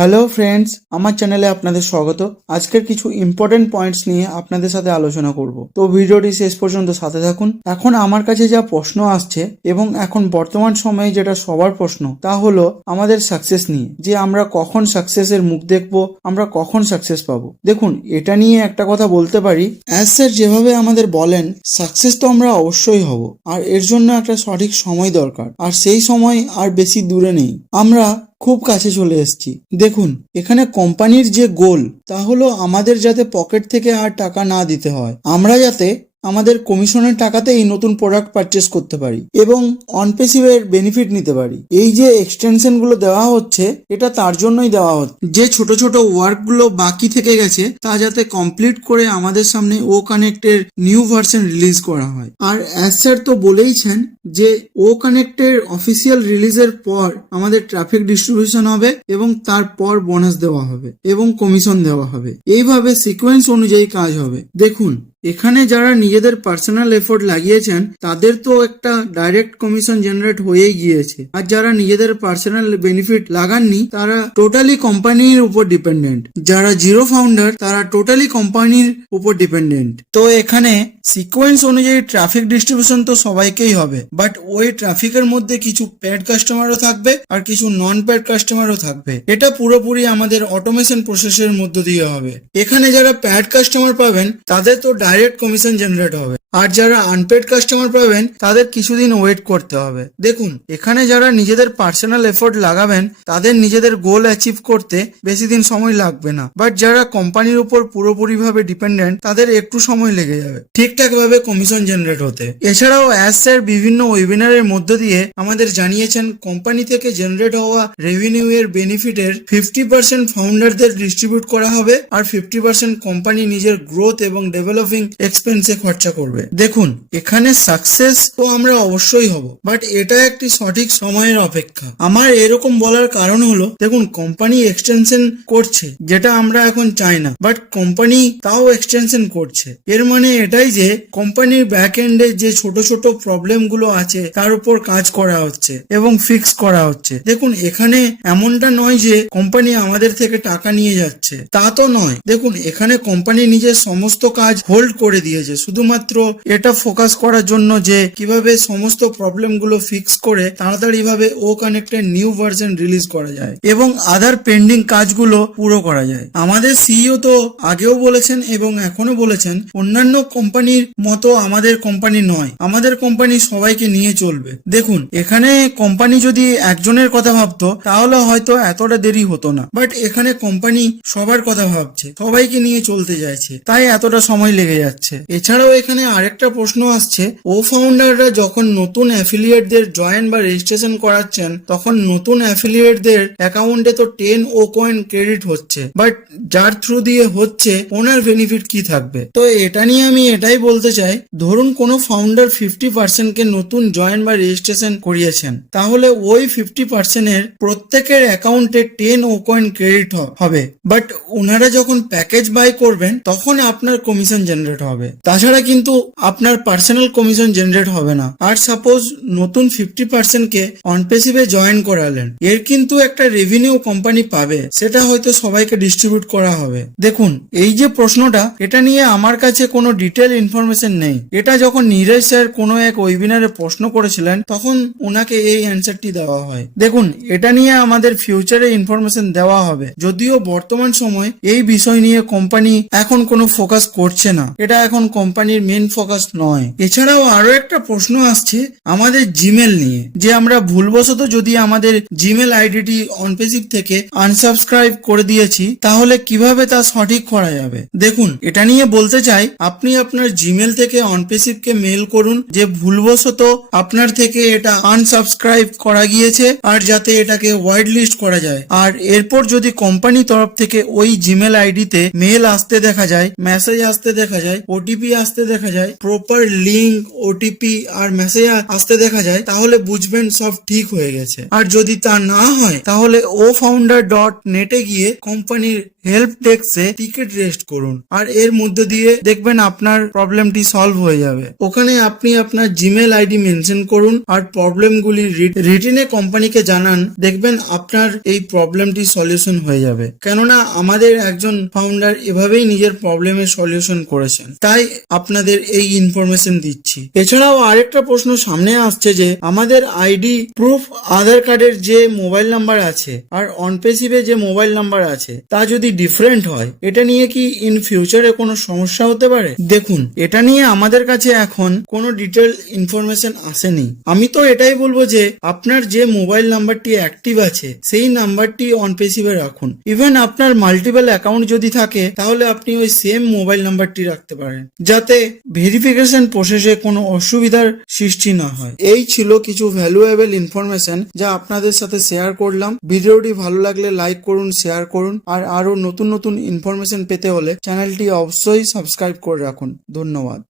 Hello friends, আমার চ্যানেলে আপনাদের স্বাগত। আজকের কিছু ইম্পর্টেন্ট পয়েন্টস নিয়ে আপনাদের সাথে আলোচনা করব, তো ভিডিওটি শেষ পর্যন্ত সাথে থাকুন। এখন আমার কাছে যা প্রশ্ন আসছে এবং এখন বর্তমান সময়ে যেটা সবার প্রশ্ন, তা হলো আমাদের সাকসেস নিয়ে, যে আমরা কখন সাকসেসের মুখ দেখব, আমরা কখন সাকসেস পাবো। দেখুন, এটা নিয়ে একটা কথা বলতে পারি, অ্যাজ স্যার যেভাবে আমাদের বলেন, সাকসেস তো আমরা অবশ্যই হব, আর এর জন্য একটা সঠিক সময় দরকার, আর সেই সময় আর বেশি দূরে নেই, আমরা খুব কাছে চলে এসেছি। দেখুন, এখানে কোম্পানির যে গোল, তা হলো আমাদের যাতে পকেট থেকে আর টাকা না দিতে হয়, আমরা যাতে আমাদের কমিশনের টাকাতে এই নতুন প্রোডাক্ট পারচেস করতে পারি এবং অনপেসিভের বেনিফিট নিতে পারি। এই যে এক্সটেনশন গুলো দেওয়া হচ্ছে, এটা তার জন্যই দেওয়া হচ্ছে, যে ছোট ছোট ওয়ার্ক গুলো বাকি থেকে গেছে তা যাতে কমপ্লিট করে আমাদের সামনে ও কানেক্টের নিউ ভার্সন রিলিজ করা হয়। আর অ্যাজ স্যার তো বলেইছেন যে ও কানেক্টের অফিসিয়াল রিলিজের পর আমাদের ট্রাফিক ডিস্ট্রিবিউশন হবে এবং তারপর বোনাস দেওয়া হবে এবং কমিশন দেওয়া হবে। এইভাবে সিকোয়েন্স অনুযায়ী কাজ হবে। দেখুন, এখানে যারা নিজেদের পার্সোনাল এফোর্ট লাগিয়েছেন তাদের তো একটা ডাইরেক্ট কমিশন জেনারেট হয়েই গিয়েছে, আর যারা নিজেদের পার্সোনাল বেনিফিট লাগাননি তারা টোটালি কোম্পানির উপর ডিপেন্ডেন্ট। যারা জিরো ফাউন্ডার তারা টোটালি কোম্পানির উপর ডিপেন্ডেন্ট। তো এখানে সিকোয়েন্স অনুযায়ী ট্রাফিক ডিস্ট্রিবিউশন তো সবাইকেই হবে, বাট ওই ট্রাফিকের মধ্যে কিছু পেড কাস্টমারও থাকবে আর কিছু নন পেড কাস্টমারও থাকবে। এটা পুরোপুরি আমাদের অটোমেশন প্রসেসের মধ্য দিয়ে হবে। এখানে যারা পেড কাস্টমার পাবেন তাদের তো ডাইরেক্ট কমিশন জেনারেট হবে, আর যারা আনপেড কাস্টমার পাবেন তাদের কিছুদিন ওয়েট করতে হবে। দেখুন, এখানে যারা নিজেদের পার্সোনাল এফোর্ট লাগাবেন তাদের নিজেদের গোল অ্যাচিভ করতে বেশি দিন সময় লাগবে না, বাট যারা কোম্পানির উপর পুরোপুরি ভাবে ডিপেন্ডেন্ট তাদের একটু সময় লেগে যাবে ঠিকঠাক ভাবে কমিশন জেনারেট হতে। এছাড়াও অ্যাজ স্যার বিভিন্ন ওয়েবিনারের মধ্য দিয়ে আমাদের জানিয়েছেন কোম্পানি থেকে জেনারেট হওয়া রেভিনিউ এর বেনিফিটের 50% ফাউন্ডারদের ডিস্ট্রিবিউট করা হবে আর 50% কোম্পানি নিজের গ্রোথ এবং ডেভেলপিং এক্সপেন্সে খরচা করবে। দেখুন, এখানে সাকসেস তো আমরা অবশ্যই হব, বাট এটা একটি সঠিক সময়ের অপেক্ষা। আমার এরকম বলার কারণ হলো, দেখুন, কোম্পানি এক্সটেনশন করছে যেটা আমরা এখন চাই না, বাট কোম্পানি তাও এক্সটেনশন করছে। এর মানে এটাই যে কোম্পানির ব্যাক এন্ডে যে ছোট ছোট প্রবলেম গুলো আছে তার উপর কাজ করা হচ্ছে এবং ফিক্স করা হচ্ছে। দেখুন, এখানে এমনটা নয় যে কোম্পানি আমাদের থেকে টাকা নিয়ে যাচ্ছে, তা তো নয়। দেখুন, এখানে কোম্পানি নিজের সমস্ত কাজ হোল্ড করে দিয়েছে শুধুমাত্র এটা ফোকাস করার জন্য যে কিভাবে সমস্ত প্রবলেম গুলো ফিক্স করে তাড়াতাড়ি ভাবে ও কানেক্টের নিউ ভার্সন রিলিজ করা যায় এবং আদার পেন্ডিং কাজগুলো পুরো করা যায়। আমাদের সিইও তো আগেও বলেছেন এবং এখনো বলেছেন, অন্যান্য কোম্পানির মতো আমাদের কোম্পানি নয়, আমাদের কোম্পানি সবাইকে নিয়ে চলবে। দেখুন, এখানে কোম্পানি যদি একজনের কথা ভাবতো তাহলে হয়তো এতটা দেরি হতো না, বাট এখানে কোম্পানি সবার কথা ভাবছে, সবাইকে নিয়ে চলতে চাইছে, তাই এতটা সময় লেগে যাচ্ছে। এছাড়াও এখানে আরেকটা প্রশ্ন আসছে, ও ফাউন্ডাররা যখন নতুন অ্যাফিলিয়েটদের জয়েন বা রেজিস্ট্রেশন করাচ্ছেন তখন নতুন অ্যাফিলিয়েটদের অ্যাকাউন্টে তো 10 ও কয়েন ক্রেডিট হচ্ছে, বাট যার থ্রু দিয়ে হচ্ছে ওনার বেনিফিট কি থাকবে? তো এটা নিয়ে আমি এটাই বলতে চাই, ধরুন কোনো ফাউন্ডার 50% কে নতুন জয়েন বা রেজিস্ট্রেশন করিয়েছেন, তাহলে ওই 50% এর প্রত্যেকের অ্যাকাউন্টে 10 ও কয়েন ক্রেডিট হবে, বাট ওনারা যখন প্যাকেজ বাই করবেন তখন আপনার কমিশন জেনারেট হবে। তাছাড়া কিন্তু আপনার পার্সোনাল কমিশন জেনারেট হবে না। আর সাপোজ নতুন 50% কে অনপেসিভে জয়েন করালেন, এর কিন্তু একটা রেভিনিউ কোম্পানি পাবে, সেটা হয়তো সবাইকে ডিস্ট্রিবিউট করা হবে। দেখুন, এই যে প্রশ্নটা, এটা নিয়ে আমার কাছে কোনো ডিটেল ইনফরমেশন নেই। এটা যখন নীরজ স্যার কোনো এক ওয়েবিনারে প্রশ্ন করেছিলেন তখন ওনাকে এই অ্যান্সারটি দেওয়া হয়। দেখুন, এটা নিয়ে আমাদের ফিউচারে ইনফরমেশন দেওয়া হবে, যদিও বর্তমান সময় এই বিষয় নিয়ে কোম্পানি এখন কোনো ফোকাস করছে না, এটা এখন কোম্পানির মেন ফোকাস নয়। এছাড়াও আরো একটা প্রশ্ন আসছে আমাদের জিমেল নিয়ে, যে আমরা ভুলবশত যদি আমাদের জিমেল আইডিটি অনপেসিভ থেকে আনসাবস্ক্রাইব করে দিয়েছি তাহলে কিভাবে তা সঠিক করা যাবে। দেখুন, এটা নিয়ে বলতে চাই, আপনি আপনার জিমেল থেকে অনপেসিভ কে মেল করুন যে ভুলবশত আপনার থেকে এটা আনসাবস্ক্রাইব করা গিয়েছে, আর যাতে এটাকে হোয়াইট লিস্ট করা যায়। আর এরপর যদি কোম্পানি তরফ থেকে ওই জিমেল আইডিতে মেল আসতে দেখা যায়, মেসেজ আসতে দেখা যায়, ওটিপি আসতে দেখা যায়, প্রপার লিঙ্ক, ওটিপি আর মেসেজ আসতে দেখা যায়, তাহলে বুঝবেন সব ঠিক হয়ে গেছে। আর যদি তা না হয় তাহলে ofounder.net এ গিয়ে কোম্পানির হেল্প ডেস্কে টিকিট রেস্ট করুন, আর এর মধ্যে দিয়ে দেখবেন আপনার প্রবলেমটি সলভ হয়ে যাবে। ওখানে আপনি আপনার জিমেল আইডি মেনশন করুন আর প্রবলেমগুলি রিটেনে কোম্পানিকে জানান, দেখবেন আপনার এই প্রবলেমটি সলিউশন হয়ে যাবে। কেননা আমাদের একজন ফাউন্ডার এভাবেই নিজের প্রবলেমের সলিউশন করেছেন, তাই আপনাদের এই ইনফরমেশন দিচ্ছি। এছাড়াও আরেকটা প্রশ্ন সামনে আসছে যে আমাদের আইডি প্রুফ আধার কার্ডের যে মোবাইল নাম্বার আছে আর অনপেসিভে যে মোবাইল নাম্বার আছে তা যদি ডিফারেন্ট হয়, এটা নিয়ে কি ইন ফিউচারে কোনো সমস্যা হতে পারে? দেখুন, এটা নিয়ে আমাদের কাছে এখন কোনো ডিটেল ইনফরমেশন আসেনি। আমি তো এটাই বলবো যে আপনার যে মোবাইল নাম্বারটি অ্যাক্টিভ আছে সেই নাম্বারটি অনপেসিভে রাখুন। ইভেন আপনার মাল্টিপল অ্যাকাউন্ট যদি থাকে তাহলে আপনি ওই সেম মোবাইল নাম্বারটি রাখতে পারেন, যাতে ভেরিফিকেশন প্রসেসে কোনো অসুবিধার সৃষ্টি না হয়। এই ছিল কিছু ভ্যালুয়েবল ইনফরমেশন যা আপনাদের সাথে শেয়ার করলাম। ভিডিওটি ভালো লাগলে লাইক করুন, শেয়ার করুন, আর আরো নতুন নতুন ইনফরমেশন পেতে হলে চ্যানেলটি অবশ্যই সাবস্ক্রাইব করে রাখুন। ধন্যবাদ।